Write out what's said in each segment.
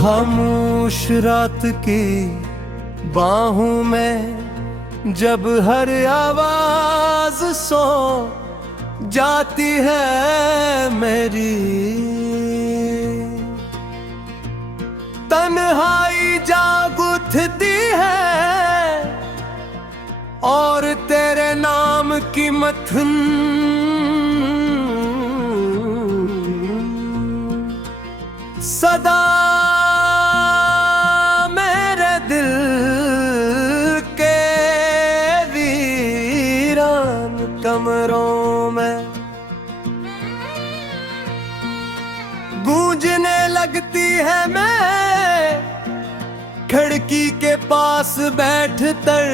खामोश रात की बाहों में जब हर आवाज सो जाती है मेरी, तन्हाई जाग उठती है और तेरे नाम की मथन सदा मेरे दिल के वीरान कमरों में गूंजने लगती है। मैं खिड़की के पास बैठ कर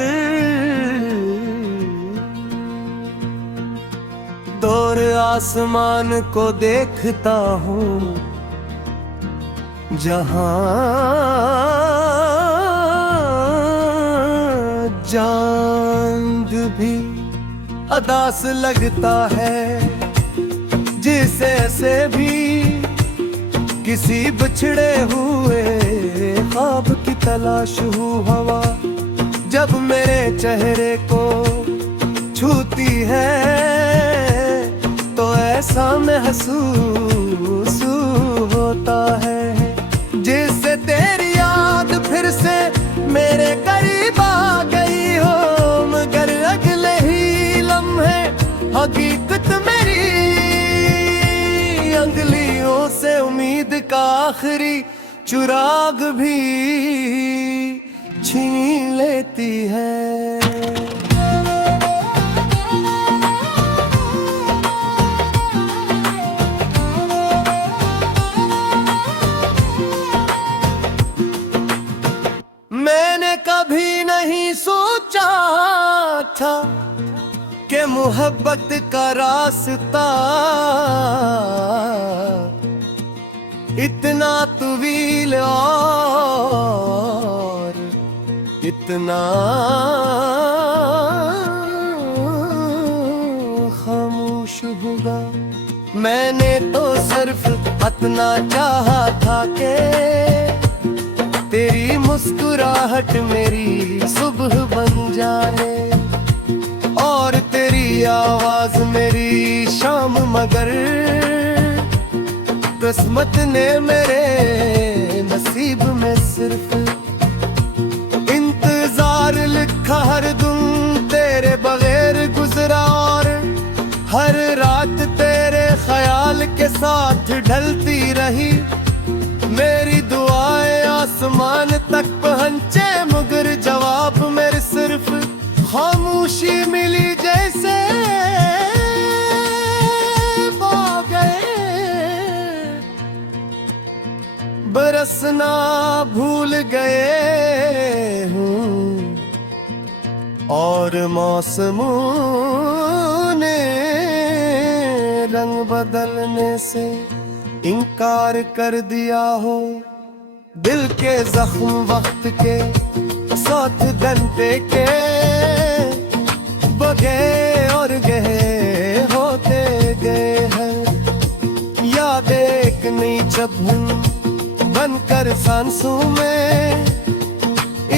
दूर आसमान को देखता हूँ, जहां चांद भी अदास लगता है, जिसे से भी किसी बिछड़े हुए ख्वाब की तलाश हो हवा, जब मेरे चेहरे को छूती है तो ऐसा महसूस होता है जिससे तेरी याद फिर से मेरे करीब आ गई हो, मगर अगले ही लम्हे हकीकत मेरी अंगलियों से उम्मीद का आखिरी चुराग भी छीन लेती है। मैंने कभी नहीं सोचा था कि मोहब्बत का रास्ता इतना तवील और इतना खामोश होगा। मैंने तो सिर्फ इतना चाहा था कि तेरी मुस्कुराहट मेरी सुबह बन जाए और तेरी आवाज मेरी शाम, मगर किस्मत ने मेरे नसीब में सिर्फ इंतजार लिखा। हर दिन तेरे बगैर गुजरा और हर रात तेरे ख्याल के साथ ढलती रही। मेरी दुआएं आसमान तक पहुंचे, मगर जवाब मेरे सिर्फ खामोशी मिली। जैसे पा गए बरसना भूल गए हूँ और मौसमों ने रंग बदलने से इनकार कर दिया हो। दिल के जख्म वक्त के 7 घंटे के बगे और गए होते गए हैं। याद एक नई चबन बनकर सांसों में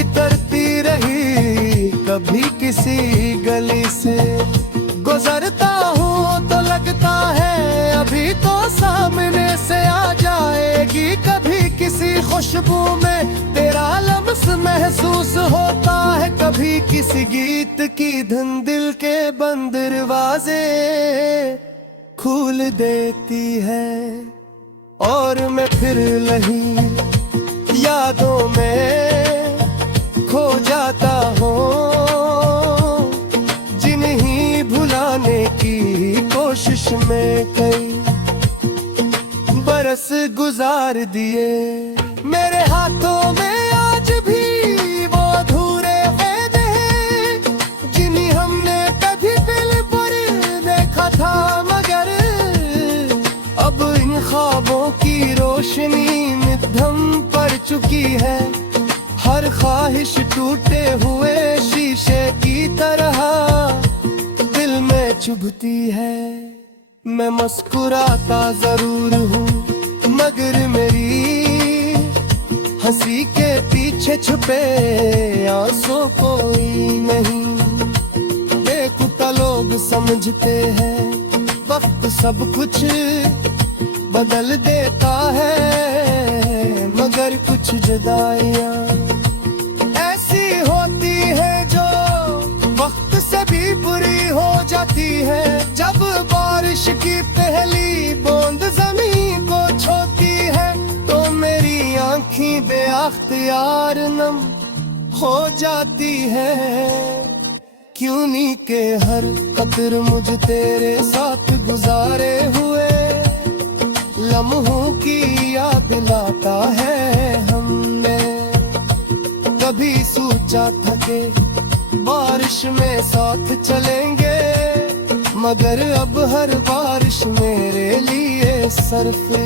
इतरती रही। कभी किसी गली से गुजरता हूँ तो लगता है अभी तो सामने से आ जाएगी। कभी किसी खुशबू में तेरा लम्स महसूस होता है, कभी किसी गीत की धुन दिल के बंद दरवाजे खोल देती है और मैं फिर नहीं यादों में खो जाता हूँ, जिन्हें भुलाने की कोशिश में कई बरस गुजार दिए। मेरे हाथों में आज भी वो अधूरे वादे हैं जिन्हें हमने कभी दिल पर देखा था, मगर अब इन ख्वाबों की रोशनी मध्यम पड़ चुकी है। हर ख्वाहिश टूटे हुए शीशे की तरह दिल में चुभती है। मैं मुस्कुराता जरूर हूँ मगर मेरी हंसी के पीछे छुपे आंसू कोई नहीं। बेखुदा लोग समझते हैं वक्त सब कुछ बदल देता है, मगर कुछ जुदाइयां ऐसी होती है जो वक्त से भी बुरी हो जाती है। जब बारिश की पहली बूंद जमीन को छूती है तो मेरी आंखें बेअख्तियार नम हो जाती है। क्यों नहीं के हर कतर मुझ तेरे साथ गुजारे हुए लम्हों की याद दिलाता है हमने। कभी सोचा था कि बारिश में साथ चलेंगे, मगर अब हर बारिश मेरे लिए सरफे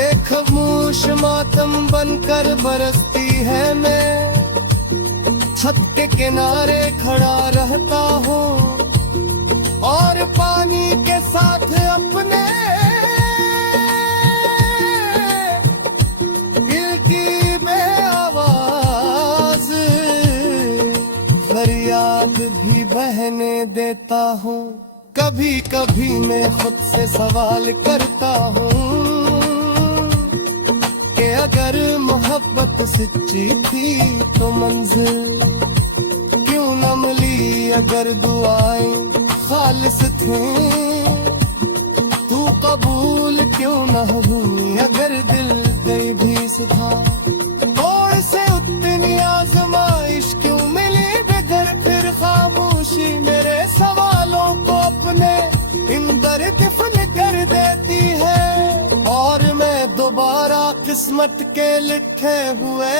एक खामोश मातम बनकर बरसती है। मैं छत के किनारे खड़ा रहता हूँ और पानी के साथ अपने दिल की बेआवाज फरियाद भी बहने देता हूँ। कभी कभी मैं खुद से सवाल करता हूँ कि अगर मोहब्बत सच्ची थी तो मंजिल क्यों न मिली, अगर दुआएं खालिस थी तू कबूल क्यों न हुई, अगर दिल बेबीस था और से उतनी आजमाइश क्यों मिली बेघर फिर खामोशी मेरे सवालों को अपने अंदर दफन कर देती है। और मैं दोबारा किस्मत के लिखे हुए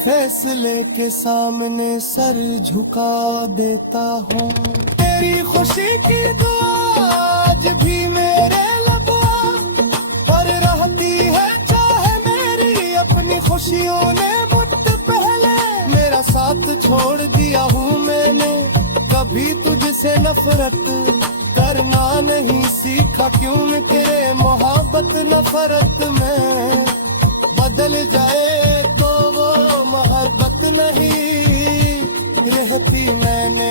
फैसले के सामने सर झुका देता हूँ। तेरी खुशी की दुआ आज भी मेरे लबों पर रहती है, चाहे मेरी अपनी खुशियों ने मुझसे पहले मेरा साथ छोड़ दिया हूँ मैंने। कभी तुझसे नफरत करना नहीं सीखा, क्यों न तेरे मोहब्बत नफरत में बदल जाए तो वो मोहब्बत नहीं रहती मैंने।